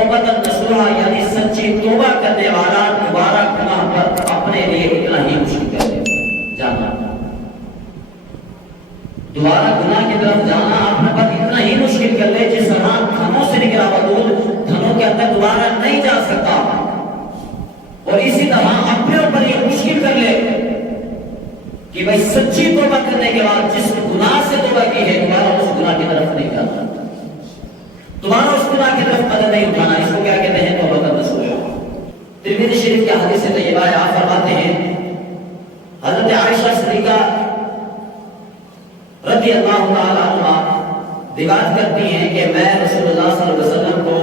توبۃ نصوحا یعنی سچی توبہ کرنے والا دوبارہ گناہ پر اپنے لیے اتنا ہی مشکل ہے جانا، دوبارہ گناہ کی طرف جانا اپنے پر اتنا ہی مشکل کر لے جس طرح دھنوں سے نکلا ہوا دودھ دھنوں کے اندر دوبارہ نہیں جا سکتا، اور اسی طرح اپنے اوپر یہ مشکل کر لے کہ بھائی سچی توبہ کرنے کے بعد جس گناہ سے توبہ کی ہے دوبارہ اس گناہ کی طرف نہیں جانا، دوبارہ اس گناہ کی طرف قدم نہیں اٹھانا، اس کو کیا کہتے ہیں؟ توبہ نصوحا۔ ترمذی شریف کے حدیث طیبہ ہے، آپ فرماتے ہیں حضرت عائشہ صدیقہ رضی اللہ تعالی عنہ روایت کرتی ہیں کہ میں رسول اللہ صلی اللہ علیہ وسلم کو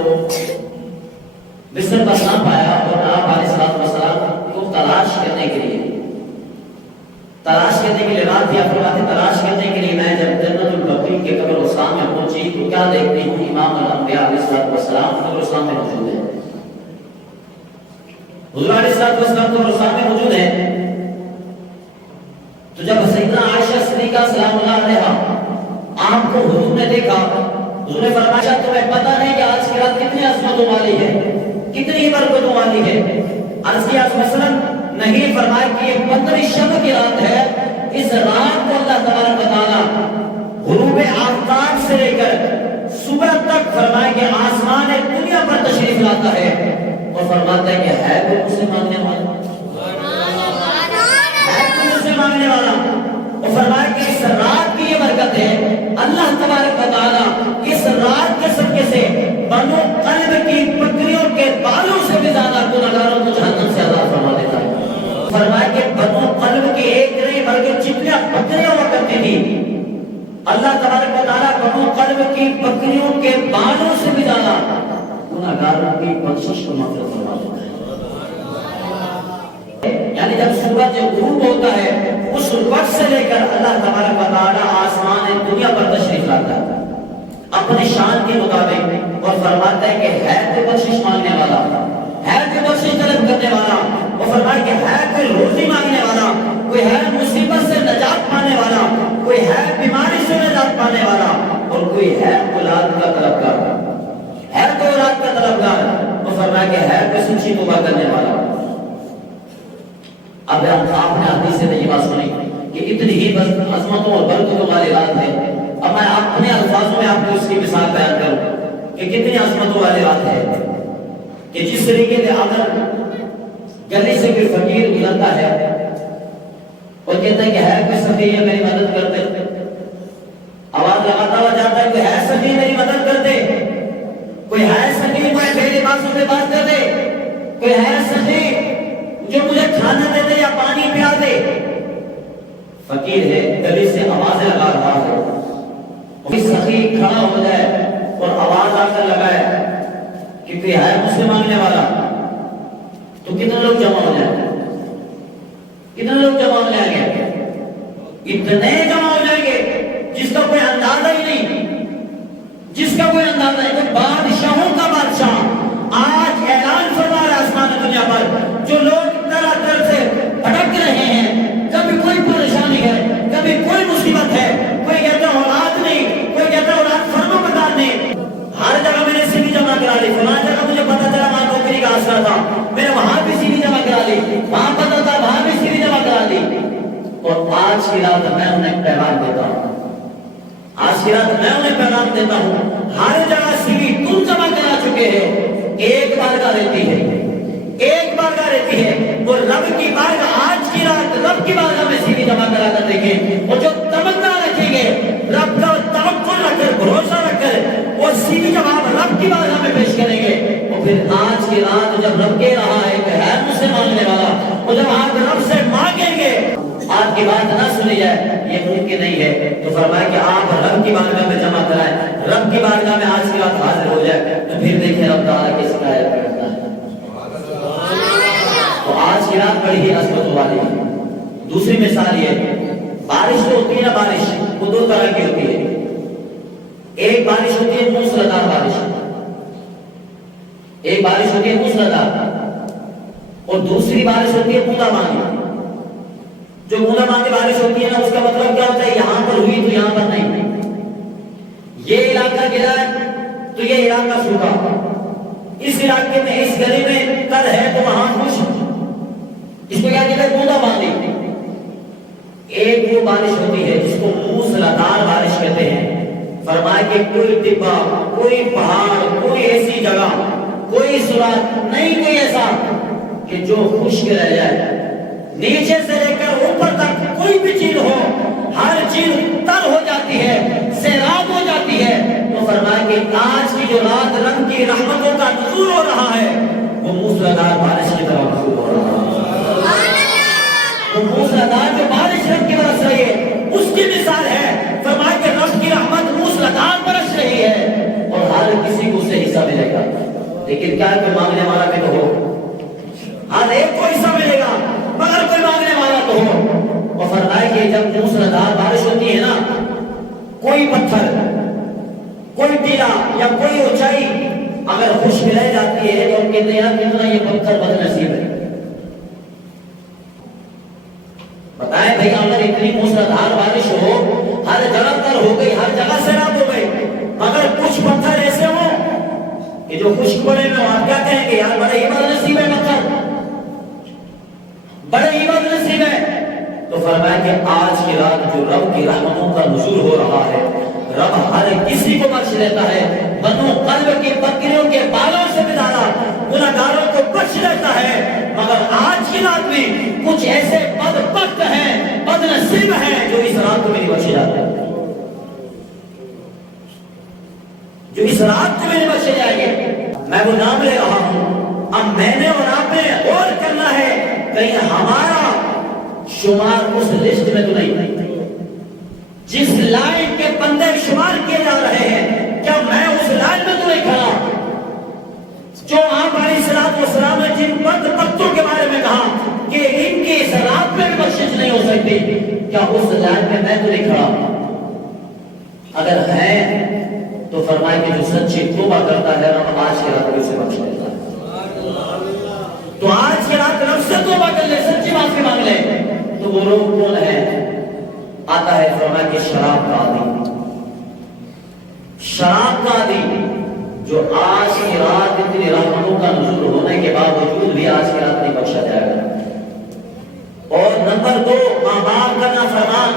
بستر پر نہ پایا اور آپ علیہ السلام کو تلاش کرنے کے لیے رات یا فرماتے تلاش کرنے کے لیے میں جب جنت البقیع کے قبرستان میں پہنچی تو کیا دیکھتی ہوں؟ امام الانبیاء علیہ السلام قبرستان میں موجود ہیں، حضور علیہ السلام قبرستان میں موجود ہیں۔ تو جب سیدنا عائشہ صدیقہ سلام اللہ علیہا آپ کو حضور نے دیکھا، حضور نے فرمایا تمہیں پتہ نہیں کہ آج کی رات کتنی عظمتوں والی ہے، کتنی برکتوں والی ہے؟ عرض کیا مثلا نہیں، فرمایا کہ یہ 15 شب کی رات ہے، اس رات کو اللہ تبارک و تعالی غروب آفتاب سے لے کر صبح تک فرمایا کہ آسمان دنیا پر تشریف لاتا ہے اور فرماتا ہے کہ ہے کوئی اسے ماننے والا، مانگنے والا، اور فرمایا کہ اس رات کی یہ برکت ہے اللہ تبارک و تعالی اس رات کے صدقے سے بنو قلب کی بکریوں کے بالوں سے بھی زیادہ گنہگاروں کو جہنم سے آزاد فرما دیتا ہے۔ فرمایا کہ بنو قلب کی ایک نہیں بلکہ جتنی بکریاں ہوا کرتی تھی اللہ تبارک و تعالی بنو قلب کی بکریوں کے بالوں سے بھی زیادہ گنہگاروں کی بخشش کو مغفرت فرما دیتا ہے۔ یعنی جب سورج غروب ہوتا ہے اس وقت سے لے کر اللہ تبارک و تعالی آسمان دنیا پر تشریف لاتا ہے اپنے شان کے مطابق اور فرماتا ہے کہ ہے کوئی بخشش مانگنے والا، ہے کوئی بخشش طلب کرنے والا، اور فرمایا کہ ہے کوئی روزی مانگنے والا، کوئی ہے مصیبت سے نجات پانے والا، کوئی ہے بیماری سے نجات پانے والا، اور کوئی ہے اولاد کا طلبگار، ہے کوئی اولاد کا طلبگار، اور فرمایا کہ ہے کوئی سچی توبہ کرنے والا۔ اب آپ نے حدیث طیبہ سنی کہ اتنی ہی عظمتوں اور برکتوں والی رات ہے، اب میں اپنے الفاظوں میں آپ کو اس کی مثال بیان کروں کہ کتنی عظمتوں والی رات ہے کہ جس طریقے سے اگر گلی سے کوئی فقیر گزرتا ہے اور کہتا ہے کہ ہے کوئی سخی ہے میری مدد کر دے، آواز لگاتا ہوا جاتا ہے کوئی ہے سخی میری مدد کر دے، کوئی ہے سخی مجھے میرے باتوں پہ بات کر دے، کوئی ہے سخی جو مجھے کھانا دے دے یا پانی پیا دے۔ فقیر ہے گلی سے آوازیں لگا رہا ہے، کوئی سخی کھڑا ہو جائے اور آواز آ کر لگائے کہ کوئی ہے مجھ سے مانگنے والا، تو کتنے لوگ جمع ہو جائیں گے؟ کتنے لوگ جمع ہو جائیں گے؟ اتنے جمع ہو جائیں گے جس کا کوئی اندازہ ہی نہیں، جس کا کوئی اندازہ نہیں۔ بادشاہوں کا بادشاہ آج اعلان فرما رہا ہے آسمان دنیا پر، جو لوگ طرح طرح سے بھٹک رہے ہیں، کبھی کوئی پریشانی ہے، کبھی کوئی مصیبت ہے، کوئی کہتا اولاد نہیں، کوئی کہتا اولاد فرما بردار نہیں، ہر جگہ میں نے سی وی جمع کرا لی، فلاں جگہ مجھے پتا چلا وہاں نوکری کا آسرا تھا، میں نے وہاں بھی سی وی جمع کرا لی، وہاں پتا تھا وہاں بھی سی وی جمع کرا لی، اور آج کی رات میں انہیں پیغام دیتا ہوں، آج کی رات میں انہیں پیغام دیتا ہوں، ہر جگہ سی وی تم جمع کرا چکے ہیں، ایک بارگاہ رہتی ہے، ایک بارگاہ رہتی ہے، وہ رب کی بارگاہ آج کی رات رب کی بارگاہ میں سی وی جمع کرا کر دیکھیں، اور جو تمنا رکھیں گے رب کا توقع رکھ کر بھروسہ رکھ کر وہ سی وی جب آپ رب کی بارگاہ میں پیش کریں گے، اور پھر آج کی رات جب رب کہہ رہا ہے کہ ہے مجھ سے مانگنے والا، اور جب آپ رب سے مانگیں گے آپ کی بات نہ سنی جائے یہ ممکن نہیں ہے، تو فرمایا کہ آپ رب کی بارگاہ میں جمع کرائیں، رب کی بارگاہ میں آج کی رات حاضر ہو جائے، تو پھر دیکھیں رب تعالیٰ کی شکایت کرتا ہے۔ تو آج کی رات بڑی ہی عظمت والی ہے۔ دوسری مثال یہ بارش جو ہوتی ہے نا، بارش وہ دو طرح کی ہوتی ہے، ایک بارش ہوتی ہے موسلادھار بارش، ایک بارش ہوتی ہے موسلادھار، اور دوسری بارش ہوتی ہے بوندا باندی۔ جو بوندا باندی بارش ہوتی ہے نا اس کا مطلب کیا ہوتا ہے؟ یہاں پر ہوئی تو یہاں پر نہیں، یہ علاقہ گرا ہے تو یہ علاقہ سوکھا، اس علاقے میں اس گلی میں تر ہے تو وہاں خوش، اس کو کیا کہتے ہیں؟ بوندا باندی۔ ایک وہ بارش ہوتی ہے جس کو موسلادھار بارش کہتے ہیں۔ فرمایا کہ کوئی ٹبا، کوئی پہاڑ، کوئی ایسی جگہ، کوئی سورات نہیں، کوئی ایسا کہ جو خشک رہ جائے، نیچے سے لے کر اوپر تک کوئی بھی چیز ہو، ہر چیز تر ہو جاتی ہے، سیراب ہو جاتی ہے۔ تو فرمایا کہ آج کی جو رات رنگ کی رحمتوں کا نزول ہو رہا ہے وہ موسلادھار بارش کی طرح نزول ہو رہا ہے۔ وہ موسلادھار جو بارش رنگ کی برس رہی ہے اس کی مثال ہے۔ فرمایا کہ رب کی رحمت موسلادھار برس رہی ہے اور ہر کسی کو اسے حصہ ملے گا، لیکن کیا کوئی مانگنے والا بھی تو ہو؟ ہر ایک کو حصہ ملے گا مگر کوئی مانگنے والا تو ہو۔ اور فرمایا کہ جب موسلادھار بارش ہوتی ہے نا، کوئی پتھر، کوئی ٹیلا یا کوئی اونچائی اگر خشک رہ جاتی ہے تو ہم کہتے ہیں کتنا یہ پتھر بد نصیب ہے۔ بتائیں بھائی، اگر اتنی موسلادھار بارش ہو، ہر جگہ تر ہو گئی، ہر جگہ سیلاب ہو گئی، مگر کچھ پتھر ایسے ہوں کہ جو خشک پڑے میں آپ کیا کہیں گے؟ یار بڑے ہی بد نصیب ہے پتھر، بڑے ہی بد نصیب ہے۔ تو فرمایا کہ آج کی رات جو رب کی رحمتوں کا نزول ہو رہا ہے، رب ہر کسی کو بخش دیتا ہے، بنو قلب کی بکریوں کے بالوں سے بھی زیادہ گناہگاروں کو بخش دیتا ہے۔ مگر آج کی رات میں کچھ ایسے بدبخت ہیں، بد نصیب ہیں جو اس رات کو نہیں بخشے جاتے، جو اس رات کو نہیں بخشے جائیں گے۔ میں وہ نام لے رہا ہوں، اب میں نے اور آپ نے غور کرنا ہے کہیں ہمارا شمار اس لسٹ میں تو نہیں، جس لائن کے بندے شمار کیے جا رہے ہیں کیا میں اس لائن میں تو نہیں کھڑا؟ جو آپ علیہ السلام نے جن بدبختوں کے بارے میں کہا کہ ان کی اس رات میں بھی بخشش نہیں ہو سکتی، کیا اس لائن میں تو نہیں کھڑا؟ اگر ہے تو فرمائے کہ جو سچی توبہ کرتا ہے رب آج کی رات میں اسے بخش دیتا ہے۔ تو آج کی رات رب سے توبہ کر لے، سچی معافی مانگ لے۔ تو وہ لوگ کون ہے؟ آتا ہے فرمایا کہ شراب کا عادی، شراب کا عادی جو آج کی رات اتنی رحمتوں کا نزول ہونے کے باوجود بھی آج کی رات نہیں بخشا جائے گا۔ اور نمبر 2، ماں باپ کا نافرمان،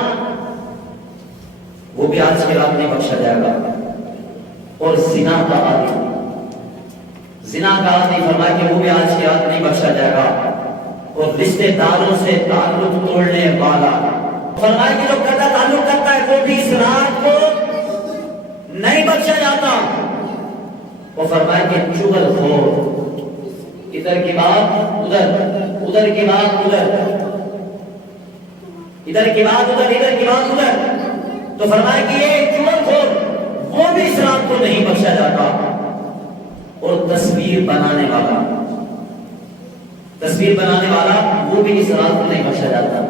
وہ بھی آج کی رات نہیں بخشا جائے گا۔ اور زنا کا عادی، زنا کا عادی فرمایا کہ وہ بھی آج کی رات نہیں بخشا جائے گا۔ اور رشتے داروں سے تعلق توڑنے والا، فرمایا کہ جو قطع تعلق کرتا ہے وہ بھی اس رات کو نہیں بخشا جاتا۔ اور فرمایا کہ چغل خور، ادھر کی بات ادھر، ادھر کی بات ادھر، ادھر کی بات ادھر، ادھر کی بات ادھر، تو فرمایا کہ یہ چغل خور وہ بھی اس رات کو نہیں بخشا جاتا۔ اور تصویر بنانے والا، تصویر بنانے والا وہ بھی اس رات کو نہیں بخشا جاتا۔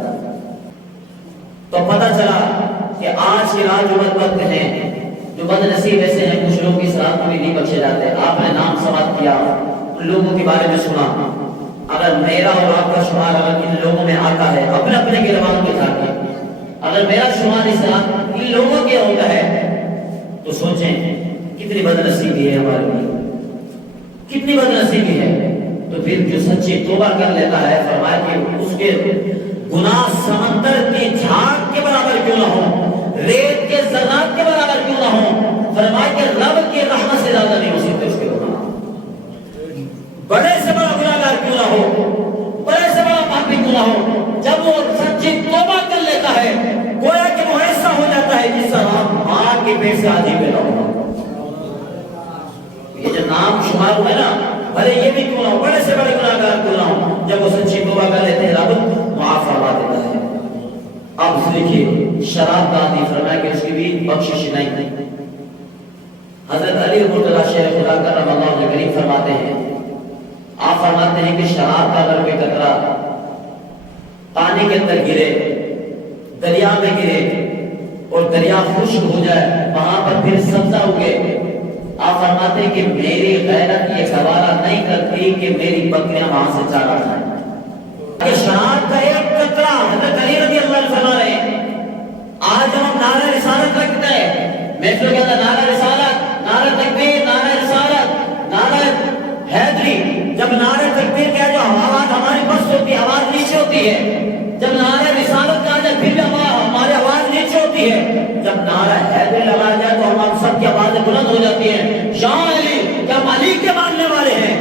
تو پتہ چلا کہ آج کی رات جو بدبخت ہیں، جو بد نصیب ایسے ہیں، کچھ لوگ اس رات کو بھی نہیں بخشے جاتے۔ آپ نے نام سماعت کیا، ان لوگوں کے بارے میں سنا۔ اگر میرا اور آپ کا شمار اگر ان لوگوں میں آتا ہے، اپنے اپنے گروہوں کے ساتھ، اگر میرا شمار اس رات ان لوگوں کے ہوتا ہے تو سوچیں کتنی بد نصیبی ہے ہمارے لیے، کتنی بد نصیبی ہے۔ تو پھر جو سچی توبہ کر لیتا ہے، فرمایا کہ اس کے گناہ سمندر کی جھاگ کے برابر کیوں نہ ہو، ریت کے ذرات کے برابر کیوں نہ ہو، فرمایا کہ رب کی رحمت سے زیادہ نہیں ہو سکتے اس کے گناہ، بڑے سے بڑا گناہگار کیوں نہ ہو، بڑے سے بڑا پاپی کیوں نہ ہو، جب وہ سچی توبہ کر لیتا ہے گویا کہ وہ ایسا ہو جاتا ہے جس طرح ماں کے پیٹ سے آدھی پیدا ہوا۔ یہ جو نام شمار ہوا ہے نا، بھلے یہ بھی کیوں نہ ہو، بڑے سے بڑے گناہگار کیوں نہ ہو، جب وہ سچی توبہ کر لیتے ہیں رب معاف فرما دیتا ہے۔ اب دیکھیے شراب کا عادی، فرمایا کہ اس کی بھی بخشش نہیں۔ حضرت علی مرتضیٰ شیخ خدا کرم اللہ علیہ کریم فرماتے ہیں، آپ فرماتے ہیں کہ شراب کا اگر کوئی قطرہ پانی کے اندر گرے، دریا میں گرے اور دریا خشک ہو جائے، وہاں پر پھر سبزہ اگے، آپ فرماتے ہیں کہ میری غیرت یہ سوالہ نہیں کرتی کہ میری بکریاں وہاں سے چارہ کھائیں۔ کہ شراب کا ایک قطرہ، حضرت علی رضی اللہ عنہ فرما رہے ہیں، آج ہم نعرہ رسالت رکھتے ہیں، محفل کے اندر نعرہ رسالت، نعرہ تکبیر، نعرہ رسالت، نعرہ ماننے والے ہیں،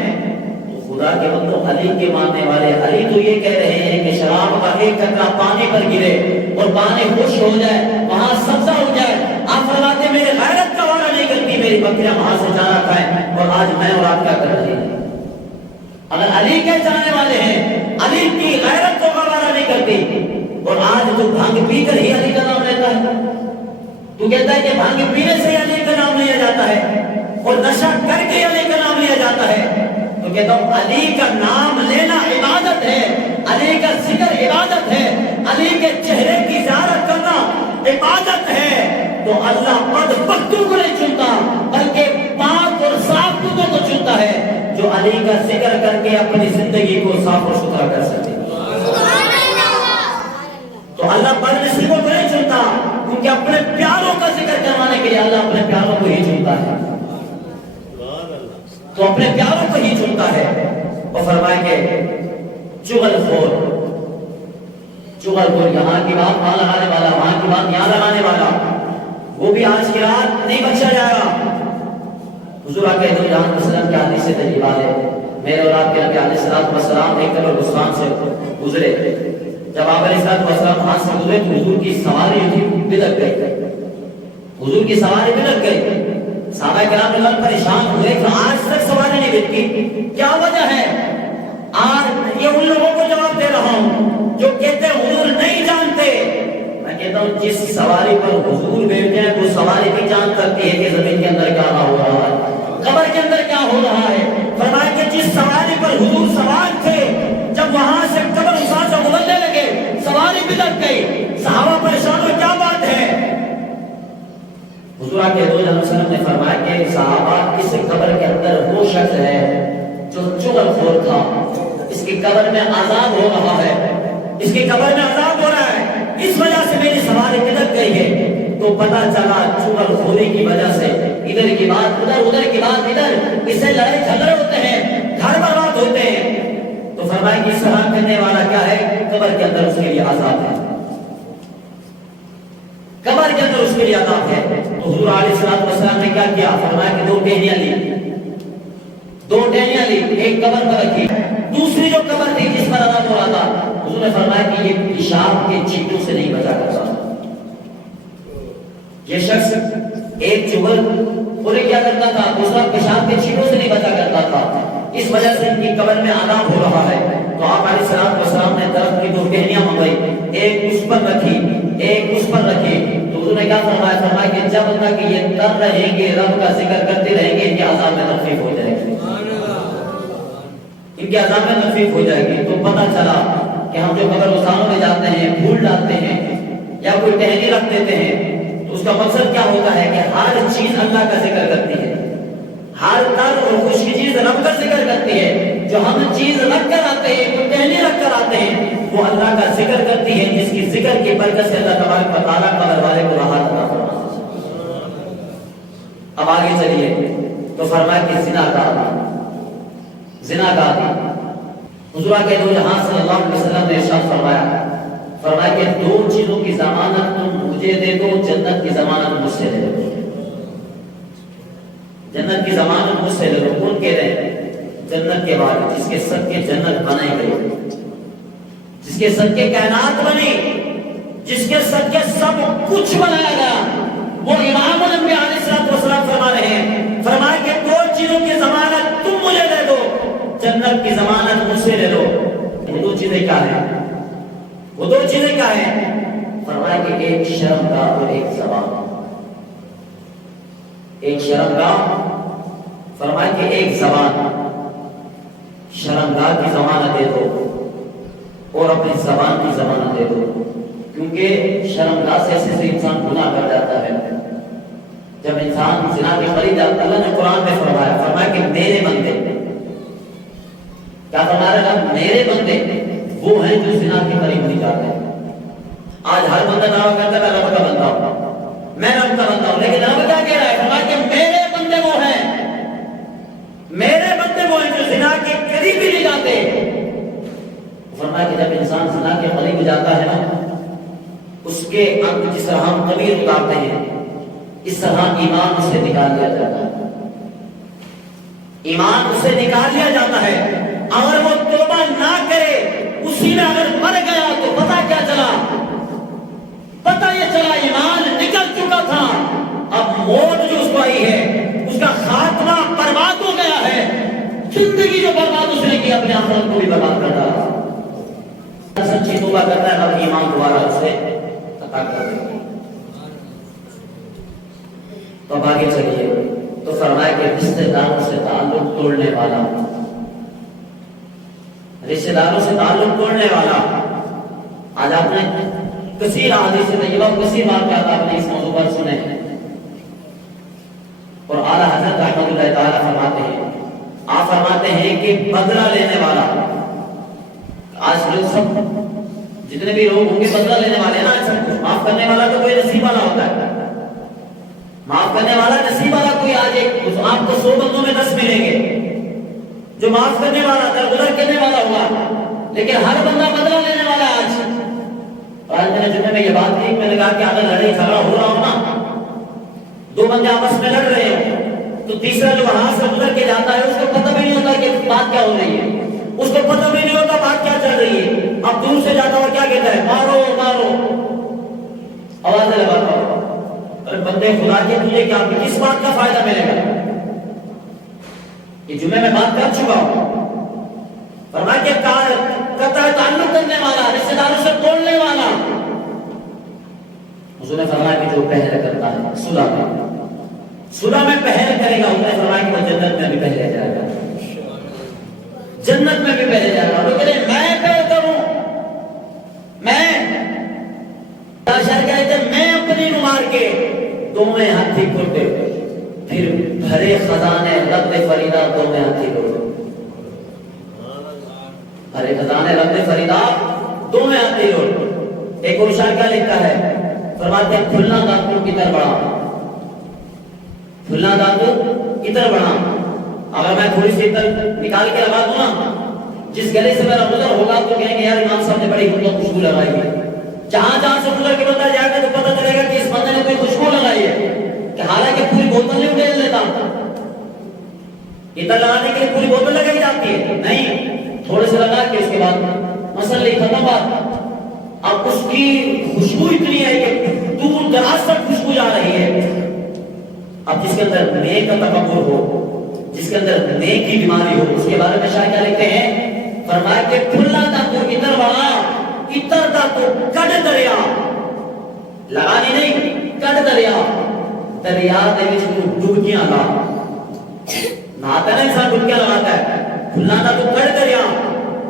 تو خدا کے بندوں علی کے ماننے والے، علی تو یہ کہہ رہے ہیں کہ شراب کا ایک قطرہ پانی پر گرے اور پانی خوش ہو جائے، وہاں سبزہ ہو جائے، آپ فرماتے میرے غیرت کا وعدہ نہیں کرتی، میری بکریاں وہاں سے جانا کھائیں، اور آج میں اور آپ کیا کر رہے ہیں؟ اگر علی کے جانے والے ہیں، علی کی غیرت کو گوارا نہیں کرتی، اور آج تو بھنگ پی کر ہی علی کا نام لیتا ہے، تو کہتا ہے کہ بھنگ پینے سے علی کا نام لیا جاتا ہے اور نشہ کر کے علی کا نام لیا جاتا ہے، تو کہتا ہوں علی کا نام لینا عبادت ہے، علی کا ذکر عبادت ہے، علی کے چہرے کی زیارت کرنا عبادت ہے، تو اللہ بدبختوں کو نہیں چنتا بلکہ پاک اور صاف لوگوں کو چنتا ہے جو علی کا ذکر کر کے اپنی زندگی کو صاف اور ستھرا کر سکتے۔ تو اللہ بدنصیبوں کو نہیں چنتا، کیونکہ اپنے پیاروں کا ذکر کروانے کے لیے اللہ اپنے پیاروں کو ہی چنتا ہے، تو اپنے پیاروں کو ہی چنتا ہے۔ اور فرمائے کہ چغل خور یہاں کی بات وہاں لگانے والا، وہاں کی بات یہاں لگانے والا، وہ بھی آج کی رات نہیں بخشا جائے گا۔ حضور اکرم صلی اللہ علیہ وسلم کے حدیث سے تجربہ ہے، میرے اور آپ کے نبی علیہ السلام ایک قبرستان سے گزرے، جب آپ علیہ السلام وہاں سے گزرے تو حضور کی سواری تھی بلک گئی، حضور کی سواری بلک گئی، صحابہ کرام لوگ پریشان ہوئے کہ آج تک سواری نہیں بلکی، کیا وجہ ہے؟ آج یہ ان لوگوں کو جواب دے رہا ہوں جو کہتے ہیں حضور نہیں جانتے، میں کہتا ہوں جس سواری پر حضور بیٹھے ہیں وہ سواری بھی جان سکتی ہے کہ زمین کے اندر کیا ہو رہا ہے، قبر کے اندر کیا ہو رہا ہے۔ فرمایا کہ جس سواری پر حضور سوار تھے جب وہاں سے قبر سے گزرنے لگے سواری بلک گئی، صحابہ پریشان ہوئے کیا بات ہے؟ حضور کے دو وسلم نے فرمایا کہ صحابہ اس قبر کے اندر وہ شخص ہے جو چغل خور تھا، اس کی قبر میں عذاب ہو رہا ہے، اس کی قبر میں عذاب ہو رہا ہے، اس وجہ سے میری سواری بلک گئی ہے۔ تو پتا چلا چغل خوری کی وجہ سے ادھر کی بات ادھر، ادھر کی بات ادھر، اس سے لڑائی جھگڑے ہوتے ہیں، گھر برباد ہوتے ہیں۔ تو فرمایا کہ اس طرح کرنے والا کیا ہے؟ قبر کے اندر اس کے لیے عذاب ہے، قبر کے اندر اس کے لیے عذاب ہے۔ تو حضور علیہ السلام نے کیا کیا؟ فرمایا کہ دو ٹہنیاں لی، ایک قبر پر رکھی، دوسری جو قبر تھی جس پر عذاب ہو رہا تھا، حضور نے فرمایا کہ یہ پیشاب کے چھینٹوں سے نہیں بچا کرتا، یہ شخص ایک چغل خوری کیا کرتا تھا، دوسرا پیشاب کے چھینٹوں سے نہیں بچا کرتا تھا، اس وجہ سے ان کی قبر میں عذاب ہو رہا ہے۔ تو آپ علیہ السلام نے درخت کی دو ٹہنیاں منگوائی، ایک اس پر رکھی، ایک اس پر رکھی، تو حضور نے کیا فرمایا؟ فرمایا کہ جب تک یہ تر رہیں گے، رب کا ذکر کرتے رہیں گے، ان کے عذاب میں تخفیف ہو جائے گی، ان کے عذاب میں تخفیف ہو جائے گی۔ تو پتہ چلا کہ ہم جو قبرستانوں میں جاتے ہیں، پھول ڈالتے ہیں یا کوئی ٹہنی رکھ دیتے ہیں، تو اس کا مقصد کیا ہوتا ہے کہ ہر چیز اللہ کا ذکر کرتی ہے، ہر تر اور خوش کی چیز رب کا ذکر کرتی ہے، جو ہم چیز رکھ کر آتے ہیں، کوئی ٹہنی رکھ کر آتے ہیں، وہ اللہ کا ذکر کرتی ہے، جس کی ذکر کی برکت سے اللہ تبارک و تعالیٰ قبر والے کو راحت عطا فرماتا ہے۔ اب آگے چلیے، تو فرمایا کہ زنا کا حضور کے دو جہاں صلی اللہ علیہ وسلم نے ارشاد فرمایا کہ دو چیزوں کی ضمانت تم مجھے دے دو، جنت کی ضمانت مجھ سے لے لو، جنت کی ضمانت مجھ سے لے لو۔ کون کہہ رہے ہیں؟ جنت کے بارے، جس کے صدقے جنت بنائی گئی، جس کے صدقے کائنات بنی، جس کے صدقے سب کچھ بنایا گیا، وہ امام الانبیاء علیہ السلام فرما رہے ہیں، فرمایا کہ دو چیزوں کی ضمانت تم مجھے دے دو، جنت کی ضمانت مجھ سے لے لو۔ وہ دو چیزیں کیا ہیں؟ وہ دو چیزیں کیا ہیں؟ فرمایا کہ ایک شرمگاہ اور ایک زبان، ایک شرمگاہ، فرمایا کہ ایک زبان، شرمگاہ کی ضمانت دے دو اور اپنی زبان کی ضمانت دے دو، کیونکہ شرمگاہ سے ایسے انسان گناہ کر جاتا ہے۔ جب انسان زنا کے قریب جاتا ہے، اللہ نے قرآن میں فرمایا کہ میرے بندے، کیا فرما رہا ہے؟ میرے بندے وہ ہیں جو زنا کے قریب نہیں جاتے۔ آج ہر بندہ دعویٰ کرتا ہے میں رب کا بندہ ہوں، میں رب کا بندہ ہوں، لیکن رب کیا کہہ رہا ہے؟ فرمایا کہ میرے بندے وہ ہیں، میرے بندے وہ ہیں جو زنا کے قریب ہی نہیں جاتے۔ فرمایا کہ جب انسان زنا کے قریب جاتا ہے نا، اس کے انت جس طرح ہم قبیر اتارتے ہیں، اس طرح ایمان سے نکال دیا جاتا ہے۔ ایمان اسے نکال لیا جاتا ہے. اگر وہ توبہ نہ کرے, اسی میں اگر مر گیا تو پتہ کیا چلا, پتہ یہ چلا ایمان نکل چکا تھا, اب موت جو اس کو آئی ہے اس کا خاتمہ برباد ہو گیا ہے. زندگی جو برباد اس نے کی, اپنے آخرت کو بھی برباد کر ڈالا. سچی توبہ کرتا ہے اب ایمان دوبارہ اسے عطا کر دے گا. تو اب آگے چلیے, تو فرمایا کہ رشتہ داروں سے تعلق توڑنے والا, رشتہ داروں سے تعلق توڑنے والا. آج آپ نے کثیر احادیث طیبہ, کثیر واقعات آپ نے اس موضوع پر سنے ہیں, اور اعلیٰ حضرت رحمۃ اللہ تعالیٰ فرماتے ہیں, آپ فرماتے ہیں کہ بدلہ لینے والا, آج لوگ سب جتنے بھی لوگ ہوں گے بدلہ لینے والے ہیں نا, سب کچھ معاف کرنے والا تو کوئی نصیب والا ہوتا ہے, معاف کرنے والا نصیب والا کوئی. آج ایک آپ کو 100 بندوں میں 10 ملیں گے جو معاف کرنے والا, درگزر کرنے والا ہوگا, لیکن ہر بندہ بدلہ لینے والا ہے. آج میں نے جمعے میں یہ بات کی, میں نے کہا کہ اگر لڑائی جھگڑا ہو رہا ہو نا, 2 بندے آپس میں لڑ رہے ہو, تو تیسرا جو وہاں سے گزر کے جاتا ہے اس کو پتہ بھی نہیں ہوتا کہ بات کیا ہو رہی ہے, اس کو پتہ بھی نہیں ہوتا بات کیا چل رہی ہے. اب دور سے جاتا ہوا کیا کہتا ہے, مارو مارو, آوازیں لگاتا ہو. بندے خدا کے تجھے کیا, کس بات کا فائدہ ملے گا؟ یہ جمعے میں بات کر چکا ہوں. فرمایا کہ قطع تعلق کرنے والا, رشتہ داروں سے توڑنے والا. حضور نے فرمایا کہ جو پہل کرتا ہے صلح میں پہل کرے گا, انہوں نے فرمایا کہ وہ جنت میں بھی پہلے جائے گا, جنت میں بھی پہلے جائے گا. وہ کہتے ہیں میں پہل کروں, میں کہتے ہیں میں اپنی مار کے تمہیں ہاتھی کھوٹے, پھر بھرے خزانے رب فریدا تمہیں ہاتھی کھوٹے, بھرے خزانے رب فریدا تمہیں ہاتھی کھوٹے. ایک اور شاعر کیا لکھتا ہے, فرماتے ہیں کھلنا دانتوں کی طرح بڑا, کھلنا دانتوں کی طرح بڑا. اگر میں تھوڑی سی نکال کے لگا دوں نا, جس گلے سے میرا گزر ہوگا تو کہیں گے یار امام صاحب نے بڑی خوشبو لگائی ہے. جہاں جہاں سے گزر کے بندہ جائے گا تو پتہ چلے گا کہ اس بندے نے کوئی خوشبو لگائی ہے, کہ حالانکہ پوری بوتل نہیں اٹھیل لیتا. اتنا لگانے کے لیے پوری بوتل لگائی جاتی ہے نہیں, تھوڑے سے لگا کے اس کے بعد مسئلہ ختم بات. اب اس کی خوشبو اتنی ہے کہ دور دراز تک خوشبو جا رہی ہے. اب جس کے اندر نیک کا تکبر ہو, جس کے اندر نیک کی بیماری ہو, اس کے بارے میں شاید کیا لکھتے ہیں, فرمایا کہ کھلا تھا تو ادھر بڑا, ادھر تھا تو کٹ دریا, لگانی نہیں کٹ دریا, دریا دے وچ تو ڈبکیاں لا, نہاتا ہے انسان ڈبکیاں لگاتا ہے, کھلا تھا تو کٹ دریا,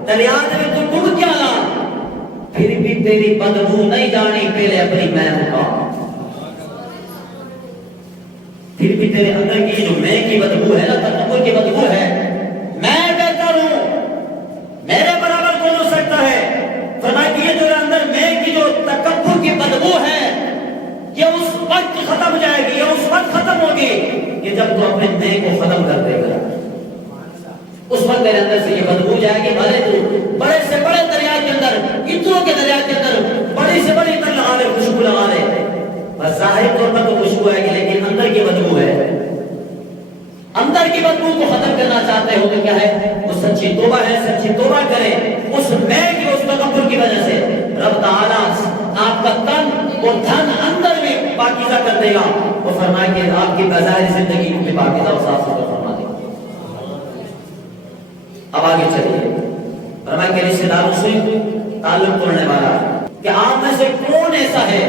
دریا دے وچ تو ڈبکیاں لا, پھر بھی تیری بدبو نہیں جانی پہلے اپنی میں ہوگا, پھر بھی تیرے اندر کی جو میں کی بدبو ہے نا, تکبر کی بدبو ہے, میں بہتر ہوں, میرے برابر کون ہو سکتا ہے. فرمایا کہ یہ جو اندر میں کی جو تکبر کی بدبو ہے, یہ اس وقت ختم ہو جائے گی, یہ اس وقت ختم ہوگی کہ جب تو اپنے میں کو ختم کر دے گا. اس وقت تیرے اندر سے یہ بدبو جائے گی. بھلے تو بڑے سے بڑے دریا کے اندر, اتروں کے دریا کے اندر بڑی سے بڑی تر لگا لے, خوشبو لگا لے, بس ظاہر طور پر تو خوشبو ہے لیکن اندر کی بدبو ہے. اندر کی بدبو کو ختم کرنا چاہتے ہو تو کیا ہے, وہ سچی توبہ ہے. سچی توبہ کرے اس میں کی, اس تکبر کی وجہ سے رب تعالیٰ آپ کا تن اور دھن اندر میں پاکیزہ کر دے گا. وہ فرمائے کہ آپ کی بظاہر زندگی کو بھی پاکیزہ اور صاف ستھرا فرما دے گا. اب آگے چلیے, فرمائے کہ رشتہ داروں سے تعلق توڑنے والا, کہ آپ میں سے کون ایسا ہے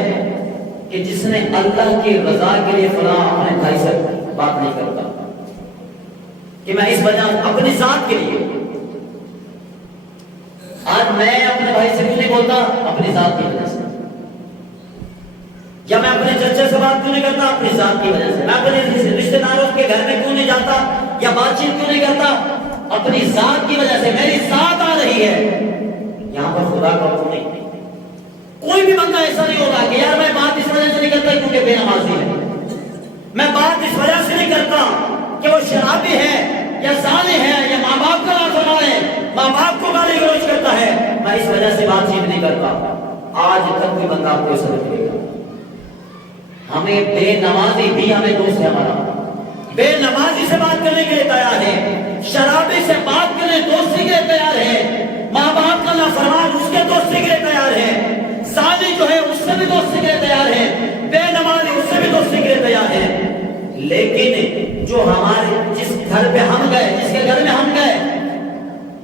کہ جس نے اللہ کی رضا کے لیے فلاں اپنے بھائی سے بات نہیں کرتا, کہ میں اس وجہ اپنی ذات کے لیے, آج میں اپنے بھائی سے کیوں نہیں بولتا, اپنی ذات کی وجہ سے, یا میں اپنے چچے سے بات کیوں نہیں کرتا, اپنی ذات کی وجہ سے, میں اپنے رشتہ داروں کے گھر میں کیوں نہیں جاتا یا بات چیت کیوں نہیں کرتا, اپنی ذات کی وجہ سے. میری ذات آ رہی ہے یہاں پر, خدا کا حکم نہیں. کوئی بھی بندہ ایسا نہیں ہوگا کہ یار میں بات اس وجہ سے نہیں کرتا کیونکہ بے نمازی ہے, میں بات اس وجہ سے نہیں کرتا کہ وہ شرابی ہے یا زانی ہے یا ماں باپ کا نافرمان ہے, ماں باپ کو گالی گلوچ کرتا ہے, میں اس وجہ سے بات چیت نہیں کرتا. آج تک کوئی بندہ آپ کو ایسا نہیں کرے گا. ہمیں بے نمازی بھی ہمیں دوست ہے ہمارا, بے نمازی سے بات کرنے کے لیے تیار ہے، شرابی سے بات کرنے دوستی کے لیے تیار ہے، ماں باپ کا نافرمان اس کے دوستی کے لیے تیار ہے، زانی جو ہے اس سے بھی دوستی کے لیے تیار ہے، بے نمازی اس سے بھی دوستی کے لیے تیار ہے۔ لیکن جو ہمارے جس گھر پہ ہم گئے، جس کے گھر میں ہم گئے،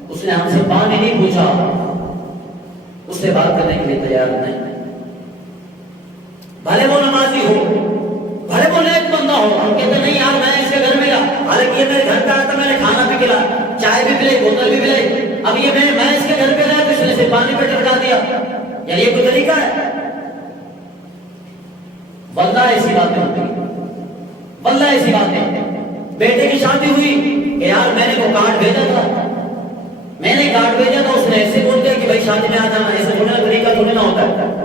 اس نے ہم سے پانی نہیں پوچھا، اس سے بات کرنے کے لیے تیار نہیں۔ بھلے وہ نمازی ہو، بھلے وہ نیک بندہ ہو، ہم کہتے نہیں یار میں اس کے گھر میں گیا، حالانکہ یہ میرے گھر پہ آیا تھا، میں نے کھانا بھی کھلایا، چائے بھی پلائی، بوتل بھی پلائی، اب یہ میں اس کے گھر پہ گیا تو اس نے صرف پانی پہ ٹرکا دیا، یار یہ کوئی طریقہ ہے؟ واللہ ایسی باتیں ہوتی ہیں، واللہ ایسی باتیں۔ بیٹے کی شادی ہوئی کہ یار میں نے وہ کارڈ بھیجا تھا، میں نے کارڈ بھیجا تھا، اس نے ایسے بول دیا کہ بھائی شادی میں آ جانا، ایسے بولنے کا طریقہ تھوڑی نہ ہوتا ہے۔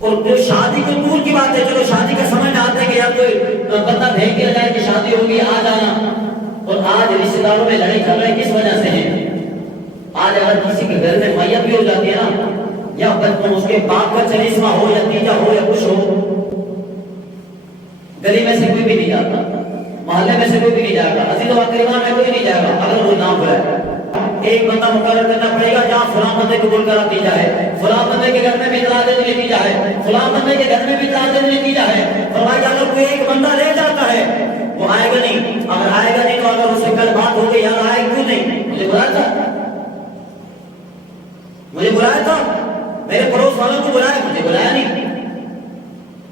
اور جو شادی کو دور کی بات ہے، چلو شادی کا سمجھ میں آتا ہے کہ یار کوئی بندہ بھیج دیا جائے کہ شادی ہوگی آ جانا، اور آج رشتے داروں میں لڑائی جھگڑے کس وجہ سے ہیں؟ آج اگر کسی کے گھر میں میت بھی ہو جاتی ہے نا، یا بچپن اس کے باپ کا چلیسواں ہو یا تیجا ہو یا کچھ ہو، گلی میں سے کوئی بھی نہیں جاتا، محلے میں سے کوئی بھی نہیں جائے گا، عزیز و اقربا میں کوئی نہیں جائے گا اگر وہ نام بلائے۔ ایک بندہ مقرر کرنا پڑے گا جہاں فلاں بندے کو بول کر نتیجہ ہے، فلاں بندے کے گھر میں بھی اطلاع دینے نتیجہ ہے، فلاں بندے کے گھر میں بھی اطلاع دینے نتیجہ ہے۔ فرمایا اگر کوئی ایک بندہ رہ جاتا ہے وہ آئے گا نہیں، اگر آئے گا نہیں تو اگر اس سے کل بات ہو گئی یار آئے کیوں نہیں، مجھے بلایا تھا، مجھے بلایا تھا، میرے پڑوس والوں کو بلایا، مجھے بلایا نہیں۔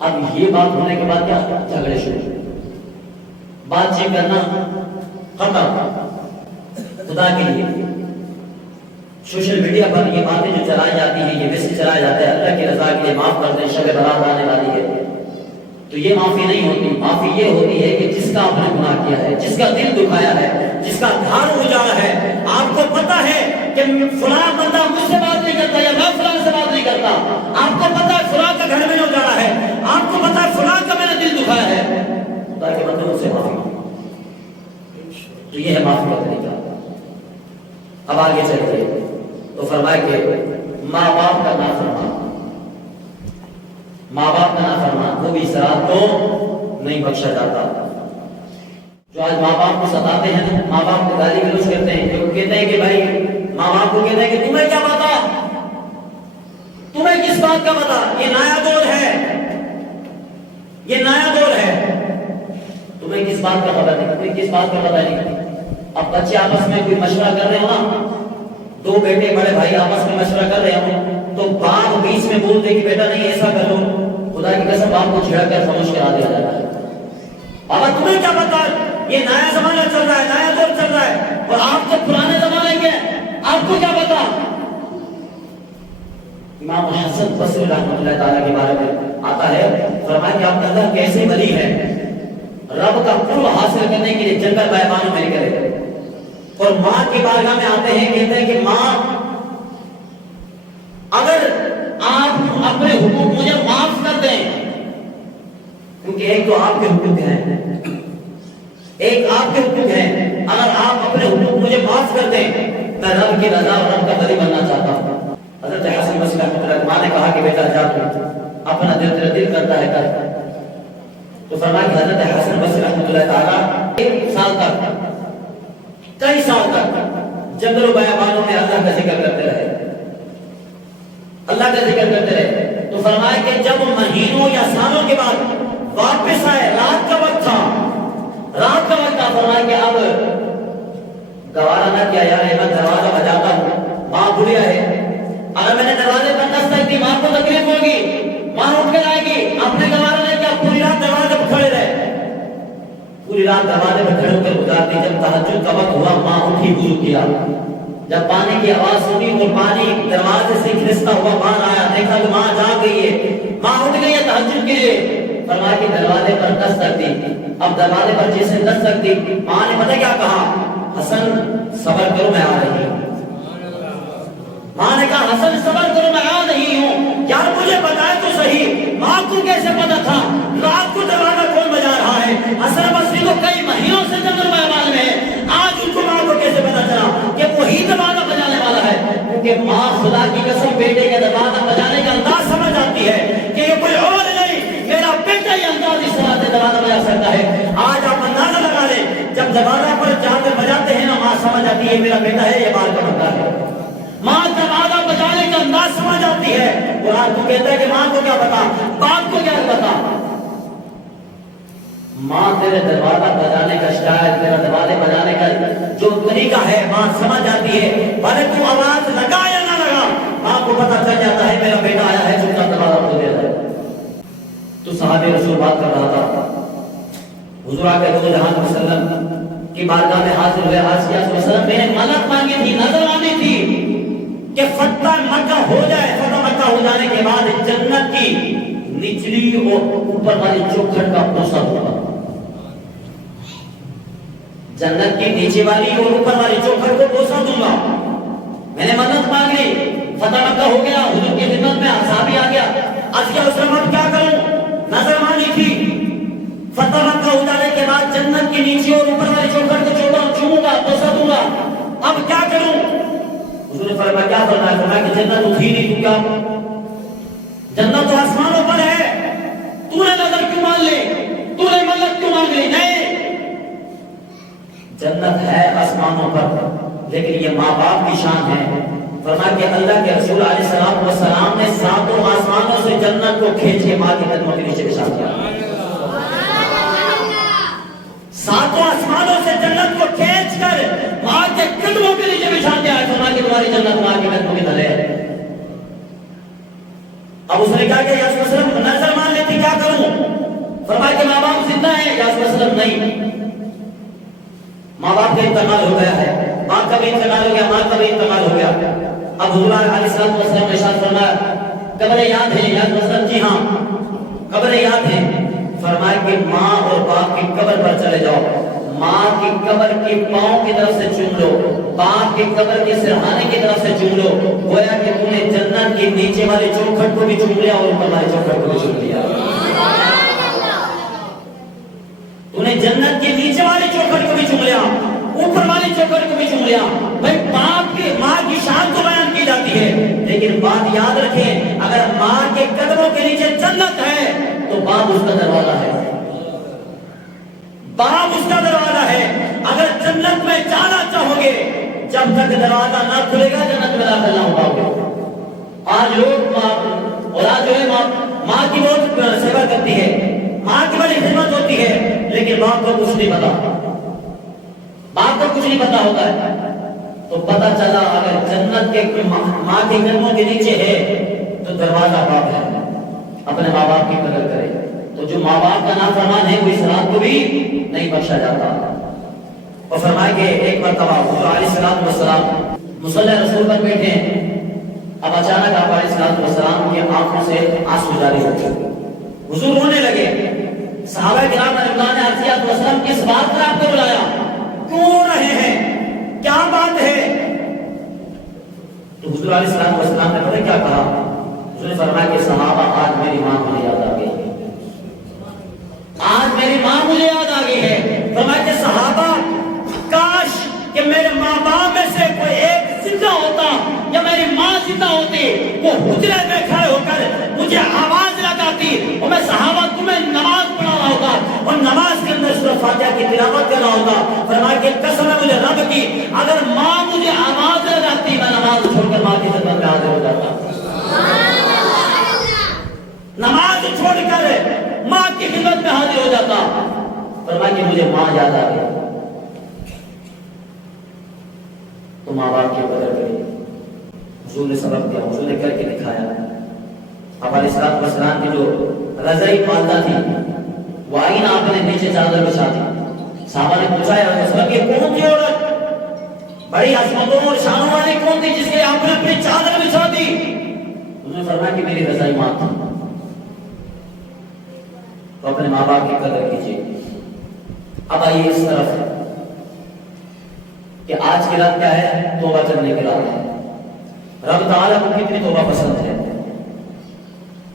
اب یہ بات ہونے کے بعد کیا جھگڑے شروع، بات چیت کرنا ختم۔ خدا کے لیے سوشل میڈیا پر یہ باتیں جو چلائی جاتی ہیں، یہ میسج چلایا جاتا ہے اللہ کی رضا کے لیے معاف کر دیں، شب برات آنے والی ہے، تو یہ معافی نہیں ہوتی۔ معافی یہ ہوتی ہے کہ جس کا آپ نے گناہ کیا ہے، جس کا دل دکھایا ہے، جس کا گھر اجاڑا ہے، آپ کو پتا ہے کہ فلاں بندہ مجھ سے بات نہیں کرتا یا میں فلاں سے بات نہیں کرتا، آپ کو پتا ہے فلاں کا گھر میں نے اجاڑا ہے، آپ کو پتا ہے فلاں کا میں نے دل دکھایا ہے، تاکہ بندے مجھ سے معافی، تو یہ ہے معافی کا طریقہ۔ اب آگے چلتے تو فرمائے کہ ماں باپ کا نافرمان، ماں باپ کا نافرمان وہ بھی اس رات کو نہیں بخشا جاتا۔ جو آج ماں باپ کو ستاتے ہیں، ماں باپ کو گالی گلوچ کرتے ہیں، جو کہتے ہیں کہ بھائی ماں باپ کو کہتے ہیں کہ تمہیں کیا پتا، تمہیں کس بات کا پتا، یہ نیا دور ہے، یہ نیا دور ہے، تمہیں کس بات کا پتا نہیں، تمہیں کس بات کا پتا نہیں۔ اب بچے آپس میں کوئی مشورہ کر رہے ہو نا، دو بیٹے بڑے بھائی آپس میں مشورہ کر رہے ہوں تو باپ بیچ میں بول دے کہ بیٹا نہیں ایسا کرو، خدا کی قسم باپ کو چھڑک کر خاموش کرا دیا جاتا ہے۔ بابا تمہیں کیا پتا، یہ نیا زمانہ چل رہا ہے، نیا دور چل رہا ہے، اور آپ تو پرانے زمانے کے آپ کو کیا پتا۔ امام حسن بصری رحمۃ اللہ تعالیٰ کے بارے میں آتا ہے، فرمایا کہ آپ اللہ کیسے ولی ہے، رب کا قرب حاصل کرنے کے لیے جنگل بیابانوں میں نکلے، اور ماں کی بارگاہ میں آتے ہیں، کہتے ہیں کہ ماں اگر آپ اپنے حقوق مجھے معاف کر دیں، کیونکہ ایک تو آپ کے حقوق ہیں، ایک آپ کے حقوق ہیں، اگر آپ اپنے حقوق مجھے معاف کر دیں میں رب کی رضا اور رب کا ولی بننا چاہتا ہوں۔ حضرت حسن بصری رحمۃ اللہ ماں نے کہا کہ بیٹا جا اپنا دل تیرا دل کرتا ہے کر، تو فرمایا کہ حضرت حسن بصری رحمۃ اللہ تعالیٰ ایک سال تک، کئی سال تک جنگل و بیابانوں میں اللہ کا ذکر کرتے رہے، اللہ کا ذکر کرتے رہے۔ تو فرمایا کہ جب مہینوں یا سالوں کے بعد واپس آئے، رات کا وقت تھا، رات کا وقت تھا، فرمایا کہ اب گوارا نہ کیا یار میں دروازہ بجاتا ہوں، ماں بھولیا ہے، اگر میں نے دروازے پر دستک دی ماں کو تکلیف ہوگی، ماں اٹھ کر آئے گی، آپ نے گوارا نہیں کیا، پوری رات دروازے پر کھڑے رہے، پوری رات دروازے پر کھڑے ہو کر گزارتی، جب تہجد کا وقت ہوا ماں اٹھی وضو کیا، جب پانی کی آواز سنی اور پانی دروازے سے کھستا ہوا باہر آیا، دیکھا تو ماں جاگ گئی ہے، ماں اٹھ گئی ہے تہجد کے لیے، فرمایا کہ دروازے پر دستک دی، اب دروازے پر جیسے دستک دی، ماں نے پتہ کیا کہا، حسن صبر کرو میں آ رہی ہوں، ماں نے کہا حسن صبر کرو میں آ رہی ہوں، یار مجھے بتائے تو صحیح، ماں کو کیسے پتا تھا رات کو دروازہ کون بجا رہا ہے، حسن بصری کو کئی مہینوں سے جنگل بیابان میں ہے، آج ان کو ماں کو کیسے پتا چلا کہ وہی دروازہ بجانے والا ہے، کیونکہ ماں خدا کی قسم بیٹے کے دروازہ بجانے کا انداز سمجھ آتی ہے کہ یہ کوئی اور نہیں، میرا بیٹا ہی انداز اس طرح سے دروازہ دروازہ پر جا کر بجاتے ہیں نا، ماں سمجھ آتی ہے میرا بیٹا ہے، یہ باہر کا بندہ ہے۔ ماں دروازہ بجانے کا انداز سمجھ آتی ہے، اور آج تو کہتا ہے کہ ماں کو کیا پتا، باپ کو کیا پتا۔ ماں تیرے دروازہ بجانے کا اسٹائل، تیرا دروازے بجانے کا جو طریقہ ہے، ماں سمجھ آتی ہے، بھلے تو آواز لگا یا نہ لگا، ماں کو پتا چل جاتا ہے میرا بیٹا آیا ہے، چپ چاپ دروازہ کھول دیا ہے۔ تو صحابہ رسول بات کر رہا تھا، حضور آقا دو جہان وسلم کی بارگاہ میں حاضر ہوئے، عرض کیا وسلم میں نے منت مانگی تھی، نظر آنی تھی کہ فتح مکہ ہو جائے، فتح مکہ ہو جانے کے بعد جنت کی نچلی اور اوپر والی چوکھٹ کا بوسہ ہوگا، جنت کی نیچے والی اور اوپر والی چوکھٹ کو بوسہ دوں گا۔ میں نے منت مانگ لی، فتح مکہ ہو گیا، حضور کی خدمت میں صحابی آ گیا، عرض کیا وسلم اب کیا کروں، نظر مانی تھی فتح مکہ ہو جانے کے بعد جنت کی نیچے اور اوپر والی چوکھٹ کو چوموں گا، بوسہ دوں گا، اب کیا کروں؟ حضور نے فرمایا کیا فرمایا؟ فرمایا کہ جنت تو تھی نہیں، تو کیا، جنت تو آسمانوں پر ہے، تو نے نظر کیوں مان لی، تو نے منت کیوں مانگ لی؟ نہیں، جنت ہے آسمانوں پر، لیکن یہ ماں باپ کی شان ہے۔ فرمایا کہ اللہ کے رسول علیہ السلام والسلام نے ساتوں آسمانوں سے جنت کو کھینچ کے ماں کے قدموں کے نیچے بچھا دیا، ساتوں آسمانوں سے جنت کو کھینچ کر ماں کے قدموں کے نیچے بچھا دیا ہے۔ فرمایا کہ تمہاری جنت ماں کے قدموں کے تلے ہے۔ اب اس نے کہا کہ یا رسول اللہ صلی اللہ علیہ وسلم نظر مان لیتی، کیا کروں؟ فرمایا کہ ماں باپ زندہ ہے، یا رسول اللہ صلی اللہ علیہ وسلم نہیں، ماں باپ کا انتقال ہو گیا ہے، باپ کا بھی انتقال ہو گیا، ماں کا بھی انتقال ہو گیا۔ اب حضور علیہ السلام نے ارشاد فرمایا قبر یاد ہے، یا رسول اللہ؟ جی ہاں قبر یاد ہے۔ فرمایا کہ ماں اور باپ کی قبر پر چلے جاؤ، ماں کی قبر کی پاؤں کی طرف سے چوم لو، باپ کی قبر کے سرہانے کی طرف سے چوم لو، گویا کہ تم نے جنت کی نیچے والے چوکھٹ کو بھی چوم لیا اور اوپر والے چوکھٹ کو بھی چوم لیا، تم نے جنت کی نیچے والی چوکھٹ کو بھی چوم لیا، اوپر والی چوکھٹ کو بھی چوم لیا۔ بھائی باپ کی ماں کی شان تو بیان کی جاتی ہے، لیکن بات یاد رکھیں، اگر ماں کے قدموں کے نیچے جنت ہے تو باپ اس کا دروازہ ہے، باپ اس کا دروازہ ہے۔ اگر جنت میں جانا چاہو گے، جب تک دروازہ نہ کھلے گا جنت میں داخل نہ ہو پاؤ گے۔ آج لوگ اور آج جو ہے ماں کی بہت سیوا کرتی ہے، ماں کی بڑی خدمت ہوتی ہے، لیکن باپ کو کچھ نہیں پتا، باپ کو کچھ نہیں پتا ہوتا ہے۔ تو پتا چلا اگر جنت کے ماں کے قدموں کے نیچے ہے تو دروازہ باپ ہے، اپنے ماں باپ کی قدر کرے۔ تو جو ماں باپ کا نافرمان ہے وہ اس رات کو بھی نہیں بخشا جاتا۔ اور فرمایا کہ ایک مرتبہ حضور علیہ السلام والسلام مصلی رسول پر بیٹھے ہیں، اب اچانک آپ علیہ السلام والسلام کی آنکھوں سے آنسو جاری ہو گئے، حضور رونے لگے۔ صحابہ کرام رضوان نے عرض کیا وسلم کس بات پر آپ کو بلایا، کیوں رو رہے ہیں، کیا بات ہے؟ تو حضور علیہ السلام والسلام نے پتہ کیا کہا؟ حضور نے فرمایا کہ صحابہ آج میری ماں مجھے یاد آ گئی، آج میری ماں مجھے یاد آ گئی ہے۔ فرمایا کہ صحابہ کاش کہ میرے ماں باپ میں سے کوئی ایک زندہ ہوتا یا میری ماں زندہ ہوتی، وہ حجرے میں کھڑے ہو کر مجھے آواز لگاتی اور میں صحابہ تمہیں نماز پڑھانا ہوگا اور نماز کے اندر سورہ فاتحہ کی تلاوت کرنا ہوگا۔ فرمایا کہ قسم ہے مجھے رب کی، اگر ماں مجھے آواز لگاتی میں نماز چھوڑ کر ماں کی خدمت میں حاضر ہو جاتا، نماز چھوڑ کر ماں کی خدمت میں حاضر ہو جاتا۔ فرمایا کہ مجھے ماں یاد آ گئی، تو ماں باپ کی قدر کرے۔ حضور نے سبق دیا، حضور نے کر کے دکھایا۔ اب علیہ السلام کی جو رضائی والدہ تھی وہ آئی نا، آپ نے نیچے چادر بچھا دی۔ صحابہ نے پوچھا یا رسول اللہ یہ کون سی عورت بڑی عظمتوں اور شانوں والی کون تھی جس کے آپ نے اپنی چادر بچھا دی؟ انہوں نے فرمایا کہ میری رضائی ماں تھی۔ تو اپنے ماں باپ کی قدر کیجیے۔ اب آئیے اس طرف کہ آج کی رات کیا ہے؟ توبہ کرنے کی رات ہے۔ رب تعالیٰ کو کتنی توبہ پسند ہے،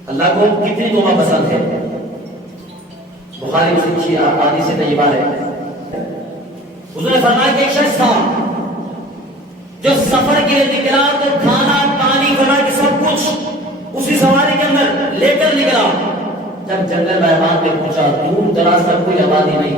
اللہ کو کتنی توبہ پسند ہے۔ بخاری مسلم کی حدیث طیبہ ہے، حضور نے فرمایا کہ ایک شخص تھا جو سفر کے لیے نکلا تو کھانا پانی فرمایا کہ سب کچھ اسی سواری کے اندر لے کر نکلا۔ جب جنگل میدان میں پہنچا، دور دراز تک کوئی آبادی نہیں،